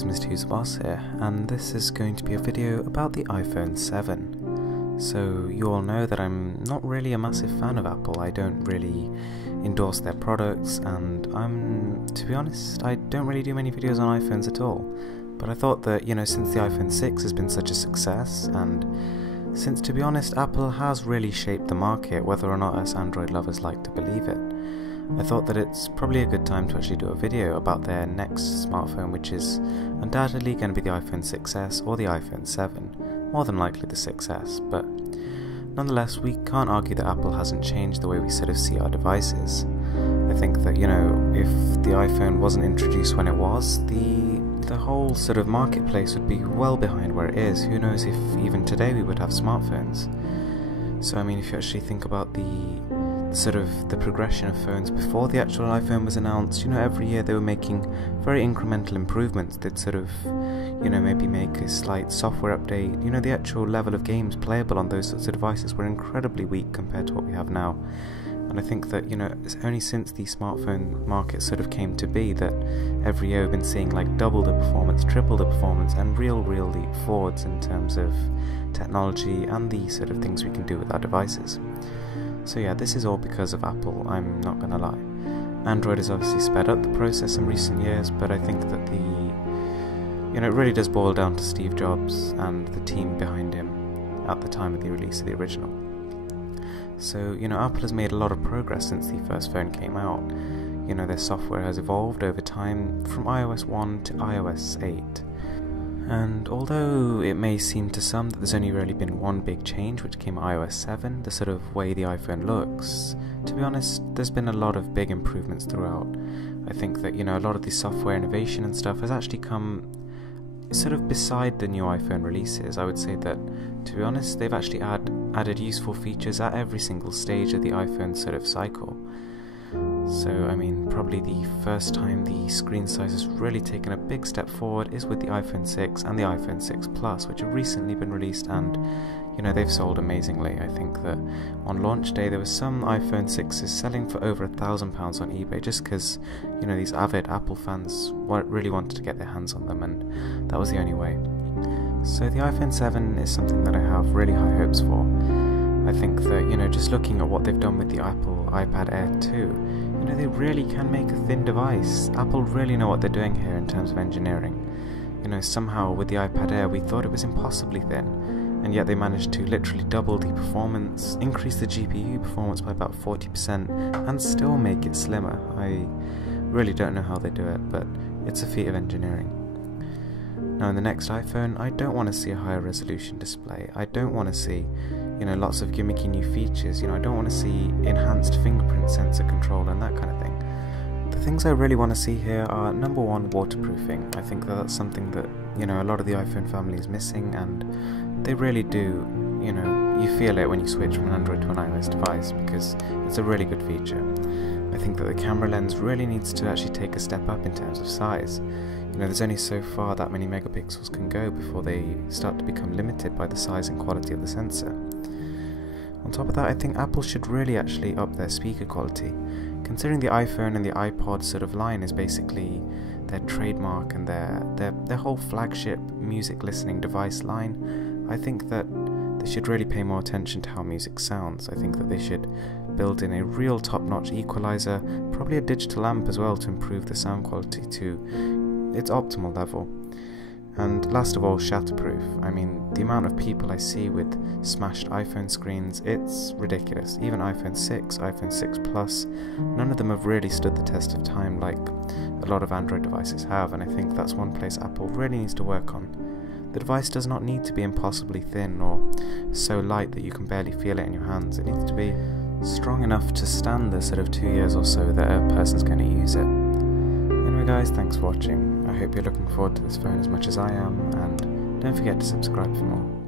guys, Mr. Who's Boss here, and this is going to be a video about the iPhone 7. So you all know that I'm not really a massive fan of Apple. I don't really endorse their products, and to be honest, I don't really do many videos on iPhones at all. But I thought that, since the iPhone 6 has been such a success, and since, to be honest, Apple has really shaped the market, whether or not us Android lovers like to believe it, I thought that it's probably a good time to actually do a video about their next smartphone, which is undoubtedly going to be the iPhone 6s or the iPhone 7, more than likely the 6s, but nonetheless we can't argue that Apple hasn't changed the way we sort of see our devices. I think that, if the iPhone wasn't introduced when it was, the whole sort of marketplace would be well behind where it is. Who knows if even today we would have smartphones. So I mean, if you actually think about the progression of phones before the actual iPhone was announced, every year they were making very incremental improvements. They'd sort of, maybe make a slight software update. The actual level of games playable on those sorts of devices were incredibly weak compared to what we have now. And I think that, it's only since the smartphone market sort of came to be that every year we've been seeing like double the performance, triple the performance, and real leap forwards in terms of technology and the sort of things we can do with our devices. So yeah, this is all because of Apple, I'm not gonna lie. Android has obviously sped up the process in recent years, but I think that it really does boil down to Steve Jobs and the team behind him at the time of the release of the original. So, Apple has made a lot of progress since the first phone came out. Their software has evolved over time from iOS 1 to iOS 8. And although it may seem to some that there's only really been one big change, which came iOS 7, the sort of way the iPhone looks, to be honest, there's been a lot of big improvements throughout. I think that, a lot of the software innovation and stuff has actually come sort of beside the new iPhone releases. I would say that, to be honest, they've actually added useful features at every single stage of the iPhone sort of cycle. So, I mean, probably the first time the screen size has really taken a big step forward is with the iPhone 6 and the iPhone 6 Plus, which have recently been released, and, they've sold amazingly. I think that on launch day there were some iPhone 6s selling for over £1,000 on eBay, just because, these avid Apple fans really wanted to get their hands on them, and that was the only way. So the iPhone 7 is something that I have really high hopes for. I think that, just looking at what they've done with the Apple iPad Air 2, they really can make a thin device. Apple really know what they're doing here in terms of engineering. Somehow with the iPad Air we thought it was impossibly thin, and yet they managed to literally double the performance, increase the GPU performance by about 40%, and still make it slimmer. I really don't know how they do it, but it's a feat of engineering. Now in the next iPhone, I don't want to see a higher resolution display. I don't want to see, lots of gimmicky new features. I don't want to see enhanced fingerprint sensor control and that kind of thing. The things I really want to see here are, number one, waterproofing. I think that that's something that, a lot of the iPhone family is missing, and they really do, you feel it when you switch from an Android to an iOS device, because it's a really good feature. I think that the camera lens really needs to actually take a step up in terms of size. There's only so far that many megapixels can go before they start to become limited by the size and quality of the sensor. On top of that, I think Apple should really actually up their speaker quality. Considering the iPhone and the iPod sort of line is basically their trademark and their whole flagship music listening device line, I think that they should really pay more attention to how music sounds. I think that they should build in a real top-notch equalizer, probably a digital amp as well, to improve the sound quality to its optimal level. And last of all, shatterproof. I mean, the amount of people I see with smashed iPhone screens, it's ridiculous. Even iPhone 6, iPhone 6 Plus, none of them have really stood the test of time like a lot of Android devices have, and I think that's one place Apple really needs to work on. The device does not need to be impossibly thin or so light that you can barely feel it in your hands. It needs to be strong enough to stand the sort of 2 years or so that a person's going to use it. Anyway guys, thanks for watching. I hope you're looking forward to this phone as much as I am, and don't forget to subscribe for more.